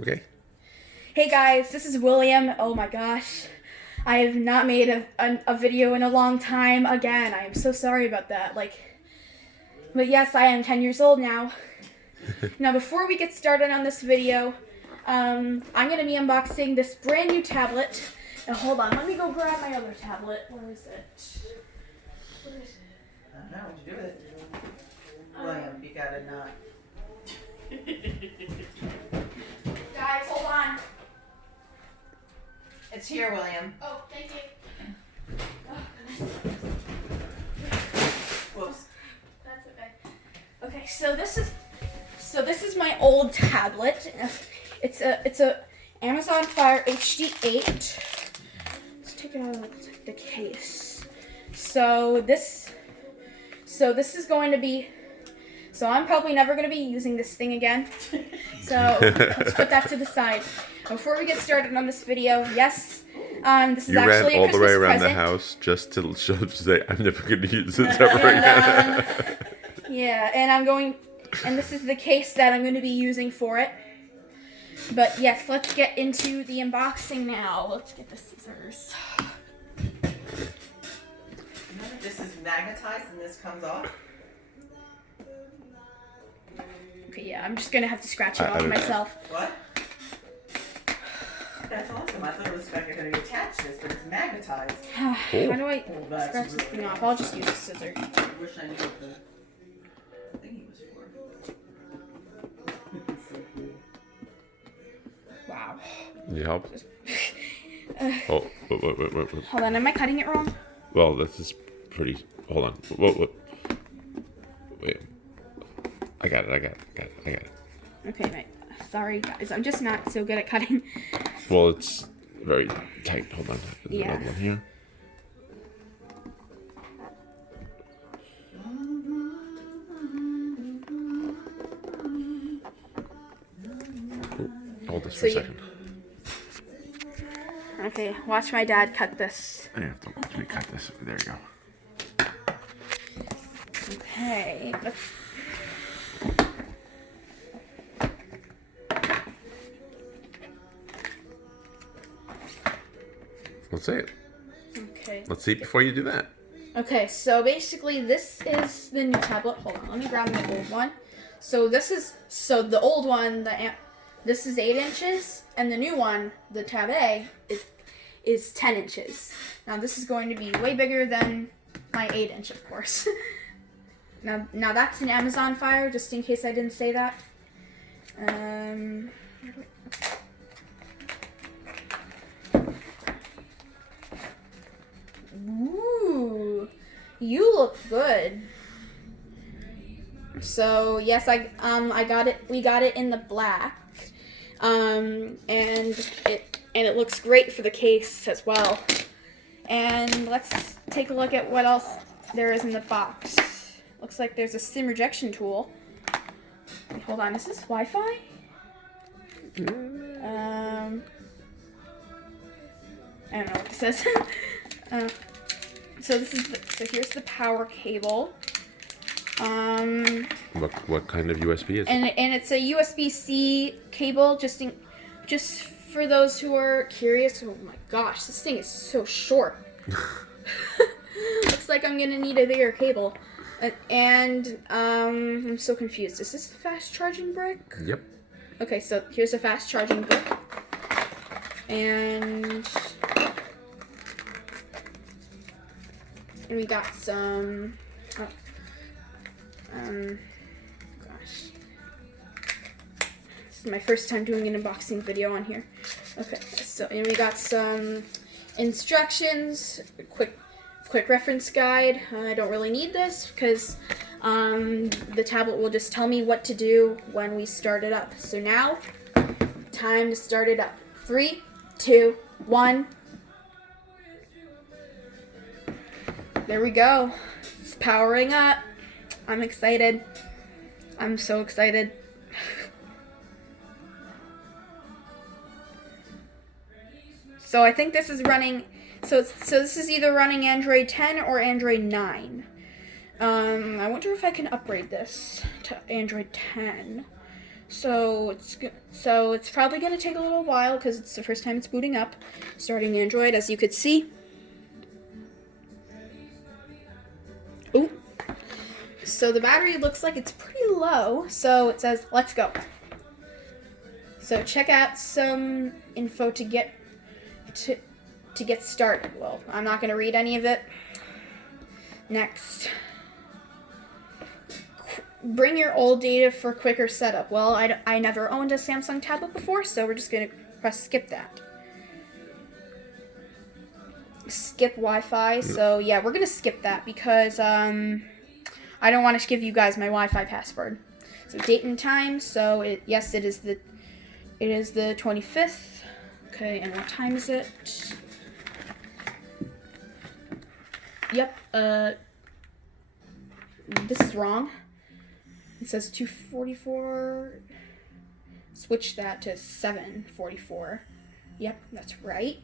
Okay. Hey guys, this is William. Oh my gosh. I have not made a video in a long time again. I am so sorry about that. But yes, I am 10 years old now. Now, before we get started on this video, I'm going to be unboxing this brand new tablet. Now, hold on. Let me go grab my other tablet. Where is it? I don't know what to do with it. William, you gotta not. Guys, hold on. It's here, William. Oh, thank you. Whoops. That's okay. Okay, so this is my old tablet. It's a Amazon Fire HD8. Let's take it out of the case. So this is going to be. So I'm probably never going to be using this thing again. So let's put that to the side. Before we get started on this video, yes, this is You ran actually a all the way Christmas around the present. house just to say, I'm never going to use this ever again. Yeah, and this is the case that I'm going to be using for it. But yes, let's get into the unboxing now. Let's get the scissors. This is magnetized and this comes off. Okay, yeah, I'm just going to have to scratch it I off don't know. myself. What? That's awesome. I thought it was like you're going to attach this, but it's magnetized. How do I Oh, that's scratch this really thing off? nice. I'll just use a scissor. I wish I knew what the thingy was for. It's so cool. Wow. Can you help? Oh, wait. Hold on, am I cutting it wrong? Well, this is pretty. Hold on. Whoa. Wait. I got it. Okay, mate. Sorry, guys. I'm just not so good at cutting. Well, it's very tight. Hold on. There's Yeah. another one here. Hold this for a So you- second. Okay, watch my dad cut this. I have to let me cut this. There you go. Okay, let's. Let's see it. Okay. Let's see it before you do that. Okay, so basically this is the new tablet. Hold on, let me grab my old one. So the old one, this is 8 inches, and the new one, the Tab A, is 10 inches. Now this is going to be way bigger than my 8 inch, of course. now that's an Amazon Fire, just in case I didn't say that. Ooh, you look good. So yes, I got it. We got it in the black, and it looks great for the case as well. And let's take a look at what else there is in the box. Looks like there's a SIM rejection tool. Wait, hold on, is this Wi-Fi? I don't know what this is. So here's the power cable. What kind of USB is it? And it's a USB-C cable, just for those who are curious. Oh my gosh, this thing is so short. Looks like I'm gonna need a bigger cable. I'm so confused. Is this a fast charging brick? Yep. Okay, so here's a fast charging brick. And we got some. Gosh. This is my first time doing an unboxing video on here. Okay, and we got some instructions, quick reference guide. I don't really need this because the tablet will just tell me what to do when we start it up. So now, time to start it up. 3, 2, 1. There we go. It's powering up. I'm excited. I'm so excited. So I think this is running. So this is either running Android 10 or Android 9. I wonder if I can upgrade this to Android 10. So it's probably going to take a little while because it's the first time it's booting up, starting Android, as you could see. Ooh. So the battery looks like it's pretty low, so it says, let's go. So check out some info to get started. Well, I'm not going to read any of it. Next. Bring your old data for quicker setup. Well, I never owned a Samsung tablet before, so we're just going to press skip that. Skip Wi-Fi. So yeah, we're going to skip that because I don't want to give you guys my Wi-Fi password. So date and time. So it is the 25th. Okay, and what time is it? Yep. This is wrong. It says 2:44. Switch that to 7:44. Yep, that's right.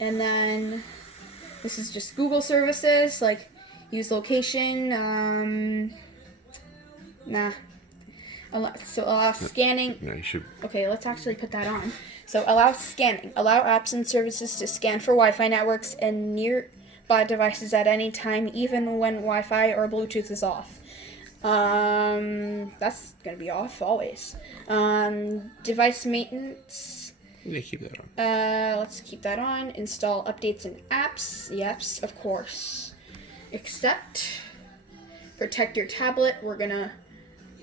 And then this is just Google services, like use location. So allow scanning. No, you should. Okay, let's actually put that on. So allow scanning. Allow apps and services to scan for Wi-Fi networks and nearby devices at any time, even when Wi-Fi or Bluetooth is off. That's gonna be off always. Device maintenance. Yeah, keep that on. Let's keep that on. Install updates and apps. Yes, of course. Accept. Protect your tablet. We're gonna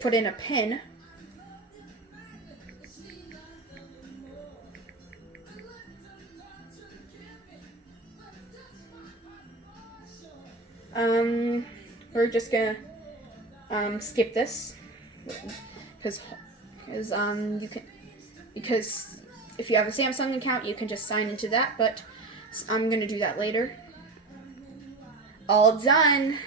put in a pin. We're just gonna skip this because if you have a Samsung account, you can just sign into that, but I'm gonna do that later. All done.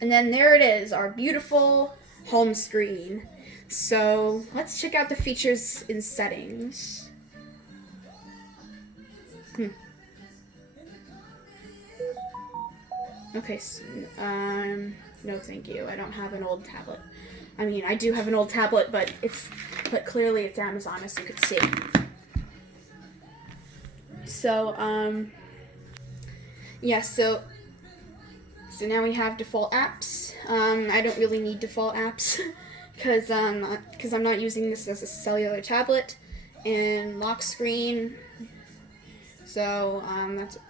And then there it is, our beautiful home screen. So let's check out the features in settings. Okay, so, no thank you. I don't have an old tablet. I mean, I do have an old tablet, but clearly it's Amazon, as you could see. So, yeah, so now we have default apps. I don't really need default apps because I'm not using this as a cellular tablet. And lock screen. So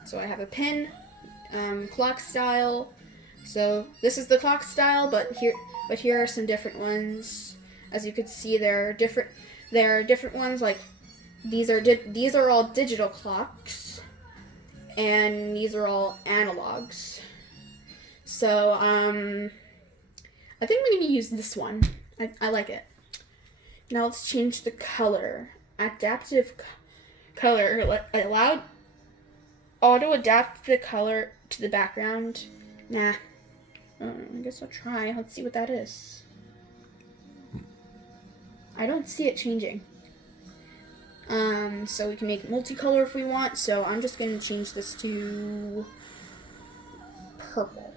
so I have a pin. Clock style. So this is the clock style, but here are some different ones. As you can see, there are different ones. Like these are all digital clocks, and these are all analogs. So I think I'm gonna use this one. I like it. Now let's change the color. Adaptive color. Allow auto adapt the color to the background. Nah. I guess I'll try. Let's see what that is. I don't see it changing. So we can make it multicolor if we want. So I'm just going to change this to purple.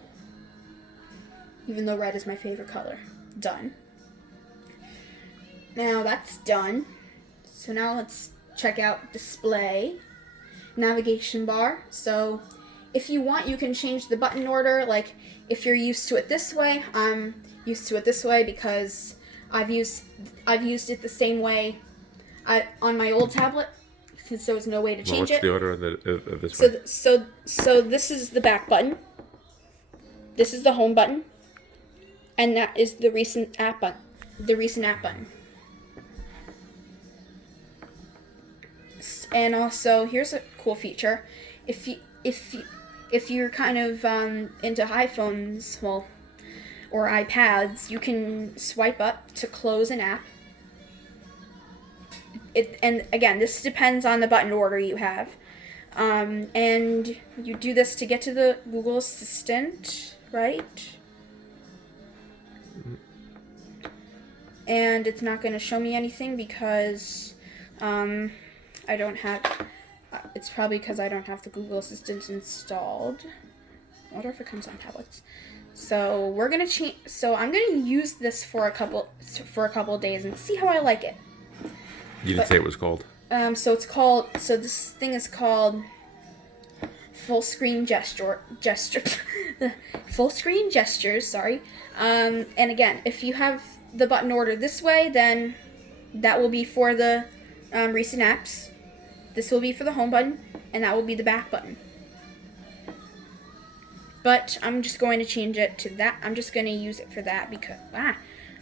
Even though red is my favorite color. Done. Now that's done. So now let's check out display. Navigation bar. So if you want, you can change the button order. Like if you're used to it this way, I'm used to it this way because I've used it the same way on my old tablet, since there was no way to change it. What's the order of this one? So this is the back button. This is the home button, and that is the recent app button. The recent app button. And also, here's a cool feature. If you're kind of into iPhones, well, or iPads, you can swipe up to close an app. And again, this depends on the button order you have. And you do this to get to the Google Assistant, right? And it's not going to show me anything because I don't have It's probably because I don't have the Google Assistant installed. I wonder if it comes on tablets. So we're gonna change. So I'm gonna use this for a couple days and see how I like it. You didn't say it was called. So it's called. So this thing is called full screen full screen gestures. Sorry. And again, if you have the button ordered this way, then that will be for the recent apps. This will be for the home button, and that will be the back button. But I'm just going to change it to that. I'm just going to use it for that because I'm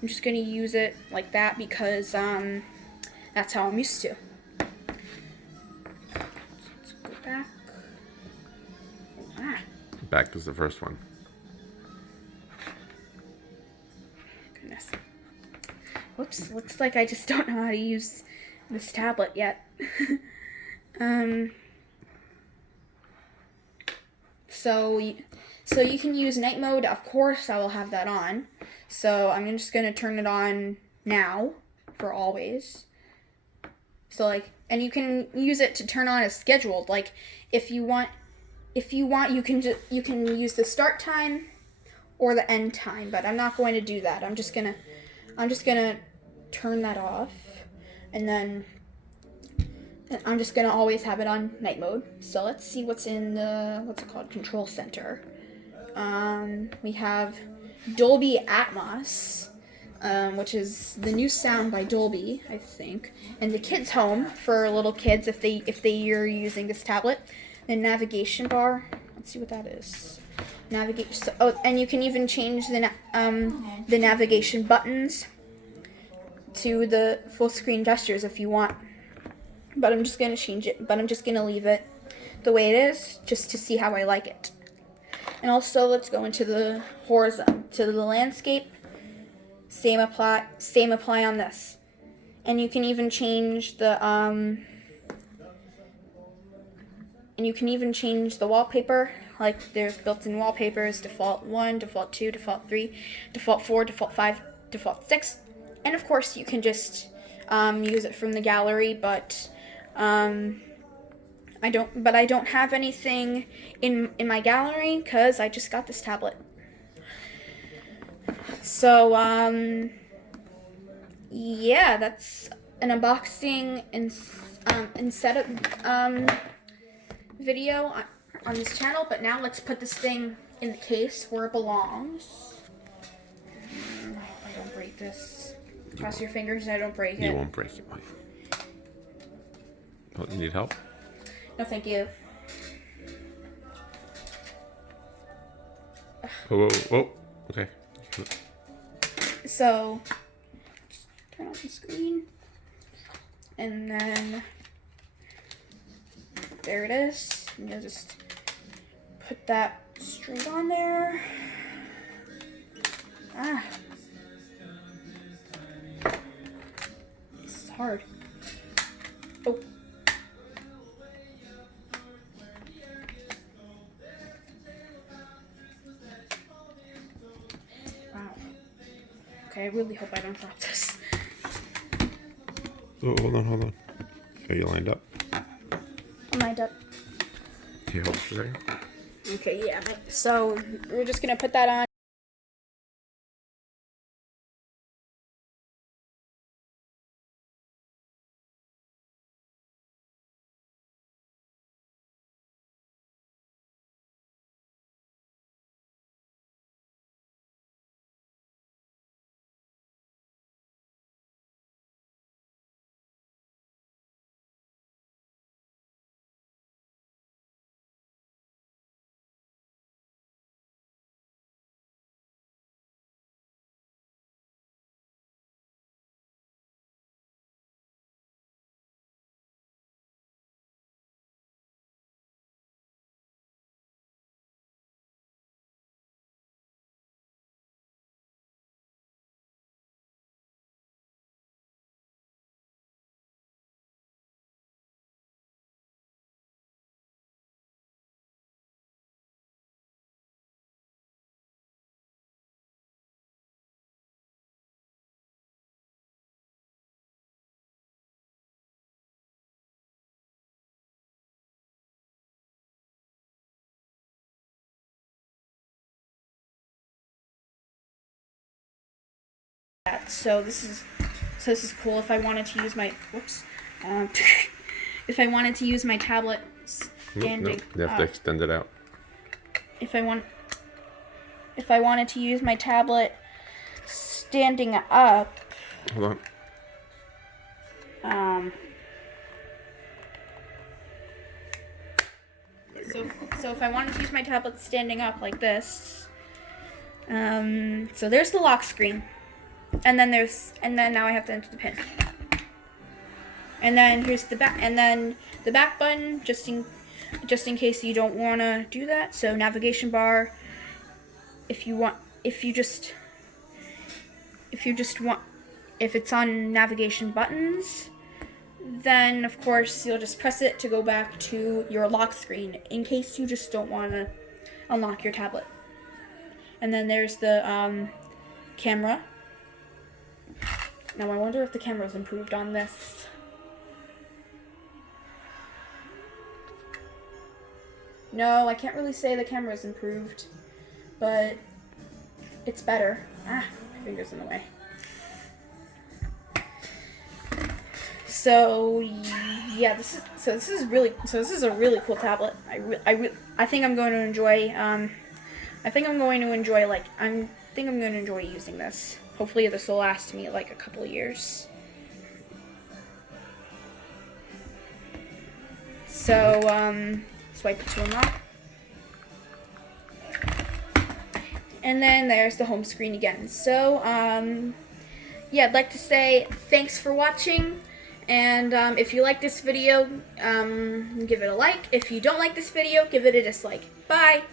just going to use it like that because that's how I'm used to. Let's go back. Back is the first one. Goodness. Whoops. Looks like I just don't know how to use this tablet yet. So you can use night mode. Of course, I will have that on. So I'm just gonna turn it on now for always. So and you can use it to turn on as scheduled. Like if you want, you can use the start time or the end time. But I'm not going to do that. I'm just gonna turn that off, and then I'm just gonna always have it on night mode. So let's see what's in the control center. We have Dolby Atmos, which is the new sound by Dolby, I think, and the kids' home for little kids if you're using this tablet. The navigation bar. Let's see what that is. Navigation. So, and you can even change the navigation buttons to the full screen gestures if you want. But I'm just going to change it. But I'm just going to leave it the way it is just to see how I like it. And also, let's go into the horizontal, to the landscape. Same apply on this. And you can even change the wallpaper. Like there's built-in wallpapers, default 1, default 2, default 3, default 4, default 5, default 6. And of course, you can just use it from the gallery, but I don't have anything in my gallery because I just got this tablet. So yeah, that's an unboxing and setup video on this channel. But now let's put this thing in the case where it belongs. I hope I don't break this. Cross your fingers I don't break it. You won't break it, Mike. Oh, you need help? No, thank you. Whoa. Okay. So, turn on the screen. And then, there it is. And you'll just put that straight on there. This is hard. Oh. Wow. Okay, I really hope I don't drop this. Oh, hold on. Are you lined up? I'm lined up. Okay, hold for a second. Okay, yeah. So, we're just gonna put that on. So this is cool. If I wanted to use my if I wanted to use my tablet standing Nope, you have to extend it out. if I wanted to use my tablet standing up, Hold on. so if I wanted to use my tablet standing up like this, so there's the lock screen, and then now I have to enter the pin, and then here's the back, and then the back button just in case you don't want to do that. So navigation bar, if it's on navigation buttons, then of course you'll just press it to go back to your lock screen in case you just don't want to unlock your tablet. And then there's the camera. Now I wonder if the camera's improved on this. No, I can't really say the camera's improved, but it's better. My finger's in the way. So yeah, this is a really cool tablet. I think I'm going to enjoy. I think I'm going to enjoy using this. Hopefully, this will last me like a couple of years. So swipe it to unlock, and then there's the home screen again. So yeah, I'd like to say thanks for watching. And if you like this video, give it a like. If you don't like this video, give it a dislike. Bye!